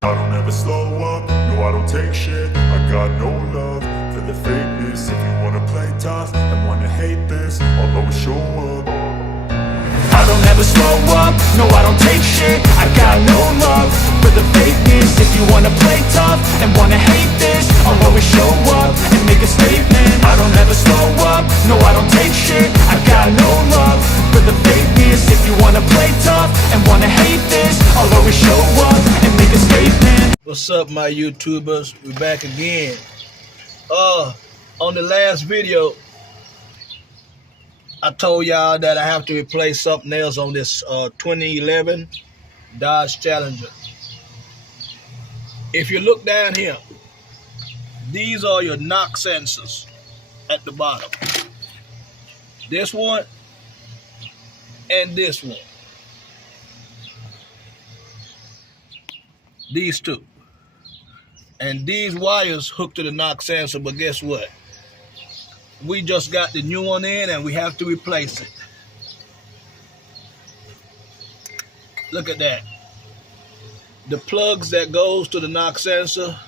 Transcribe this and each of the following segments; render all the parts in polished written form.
I don't ever slow up, no I don't take shit. I got no love for the fakeness. If you wanna play tough and wanna hate this, I'll always show up. I don't ever slow up, no I don't take shit. I got no love for the fakeness. If you wanna play tough and wanna hate this, I'll always show up and make a statement. I don't ever slow up, no I don't take shit. I got no love for the fakeness. If you wanna play tough and wanna hate this, I'll always show up and make a statement. What's up, my YouTubers? We back again. On the last video, I told y'all that I have to replace something else on this 2011 Dodge Challenger. If you look down here, these are your knock sensors at the bottom. This one and this one. These two. And these wires hooked to the knock sensor, but guess what? We just got the new one in and we have to replace it. Look at that. The plugs that goes to the knock sensor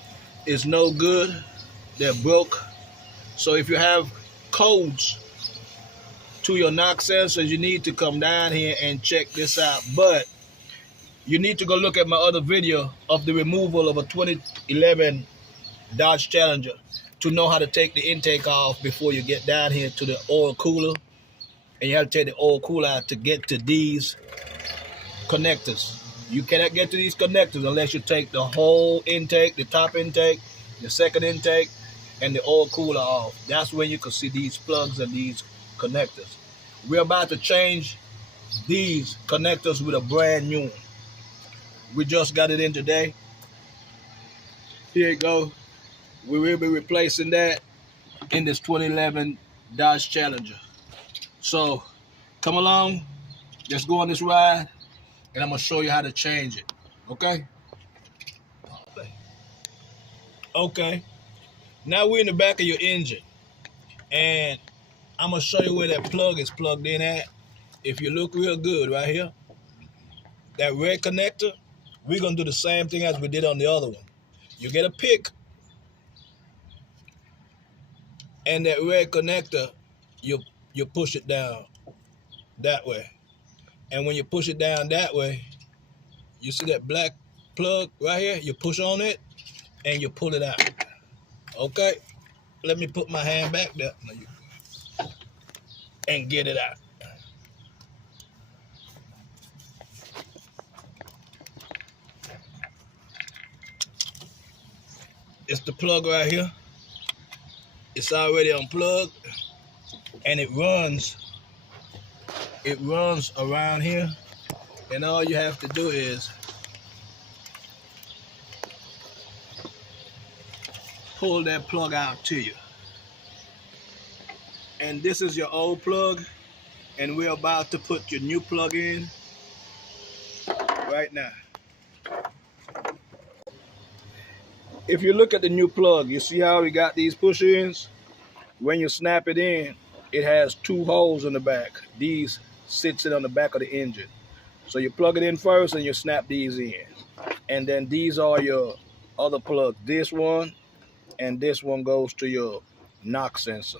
is no good. They're broke. So if you have codes to your knock sensors, you need to come down here and check this out. But you need to go look at my other video of the removal of a 2011 Dodge Challenger to know how to take the intake off before you get down here to the oil cooler. And you have to take the oil cooler out to get to these connectors. You cannot get to these connectors unless you take the whole intake, the top intake, the second intake, and the oil cooler off. That's when you can see these plugs and these connectors. We're about to change these connectors with a brand new one. We just got it in today. Here you go. We will be replacing that in this 2011 Dodge Challenger. So come along, let's go on this ride, and I'm gonna show you how to change it. Okay? Okay. Now we're in the back of your engine, and I'm gonna show you where that plug is plugged in at. If you look real good right here, that red connector, we're gonna do the same thing as we did on the other one. You get a pick, and that red connector, you push it down that way. And when you push it down that way, you see that black plug right here? You push on it, and you pull it out. Okay? Let me put my hand back there and get it out. It's the plug right here. It's already unplugged, and it runs around here, and all you have to do is pull that plug out to you. And this is your old plug, and we're about to put your new plug in right now. If you look at the new plug, you see how we got these push-ins? When you snap it in, it has two holes in the back. These sits it on the back of the engine. So you plug it in first and you snap these in. And then these are your other plugs. This one and this one goes to your knock sensor.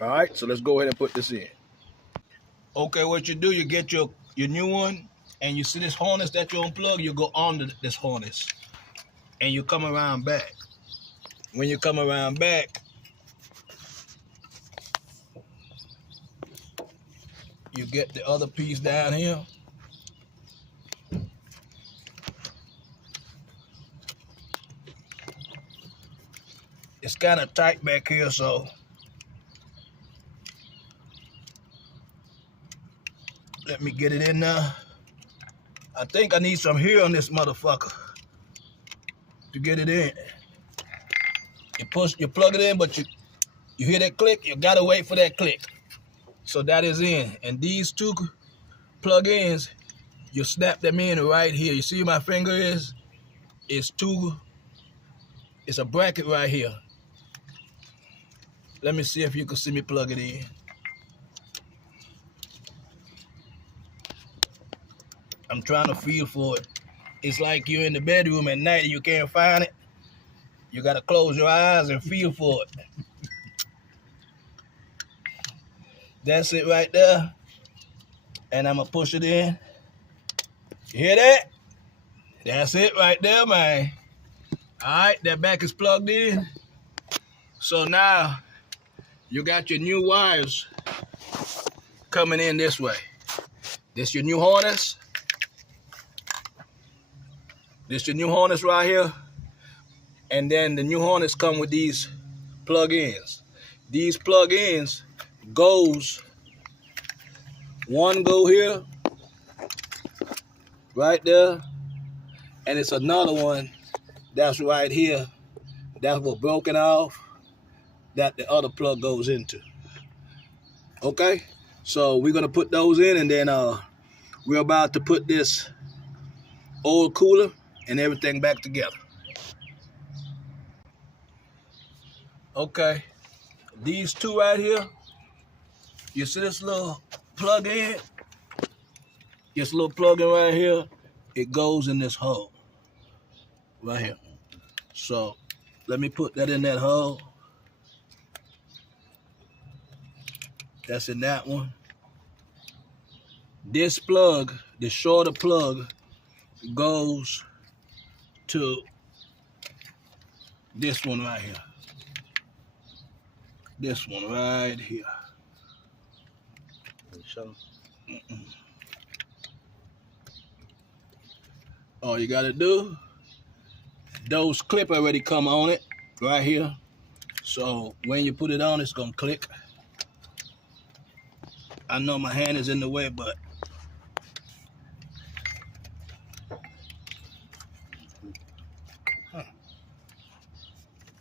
All right, so let's go ahead and put this in. Okay, what you do, you get your new one, and you see this harness that you unplug, you go under this harness. And you come around back. When you come around back, you get the other piece down here. It's kind of tight back here, so let me get it in there. I think I need some here on this motherfucker to get it in. You plug it in, but you hear that click, you gotta wait for that click. So that is in. And these two plug-ins, you snap them in right here. You see where my finger is? It's a bracket right here. Let me see if you can see me plug it in. I'm trying to feel for it. It's like you're in the bedroom at night and you can't find it. You gotta close your eyes and feel for it. That's it right there. And I'm gonna push it in. You hear that? That's it right there, man. All right, that back is plugged in. So now you got your new wires coming in this way. This your new harness. This your new harness right here. And then the new harness come with these plug-ins. These plug-ins one go here, right there, and it's another one that's right here. That's what broken off, that the other plug goes into. Okay, so we're gonna put those in, and then we're about to put this oil cooler and everything back together. Okay, these two right here, you see this little plug in? This little plug in right here, it goes in this hole right here. So let me put that in that hole. That's in that one. This plug, the shorter plug, goes to this one right here. This one right here. All you gotta do, those clip already come on it right here. So when you put it on, it's gonna click. I know my hand is in the way, but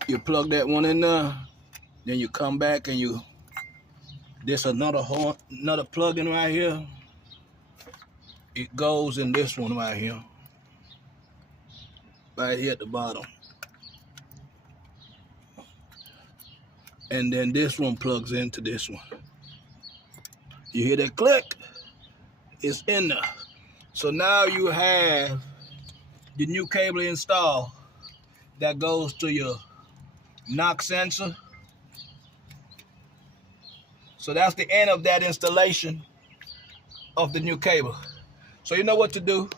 you plug that one in there, then you come back and there's another plug-in right here. It goes in this one right here at the bottom. And then this one plugs into this one. You hear that click? It's in there. So now you have the new cable installed that goes to your knock sensor. So that's the end of that installation of the new cable. So you know what to do.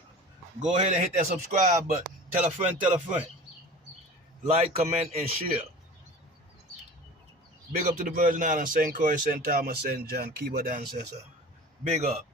Go ahead and hit that subscribe button. Tell a friend, tell a friend. Like, comment, and share. Big up to the Virgin Islands, St. Croix, St. Thomas, St. John, Kiba Ancestor. Big up.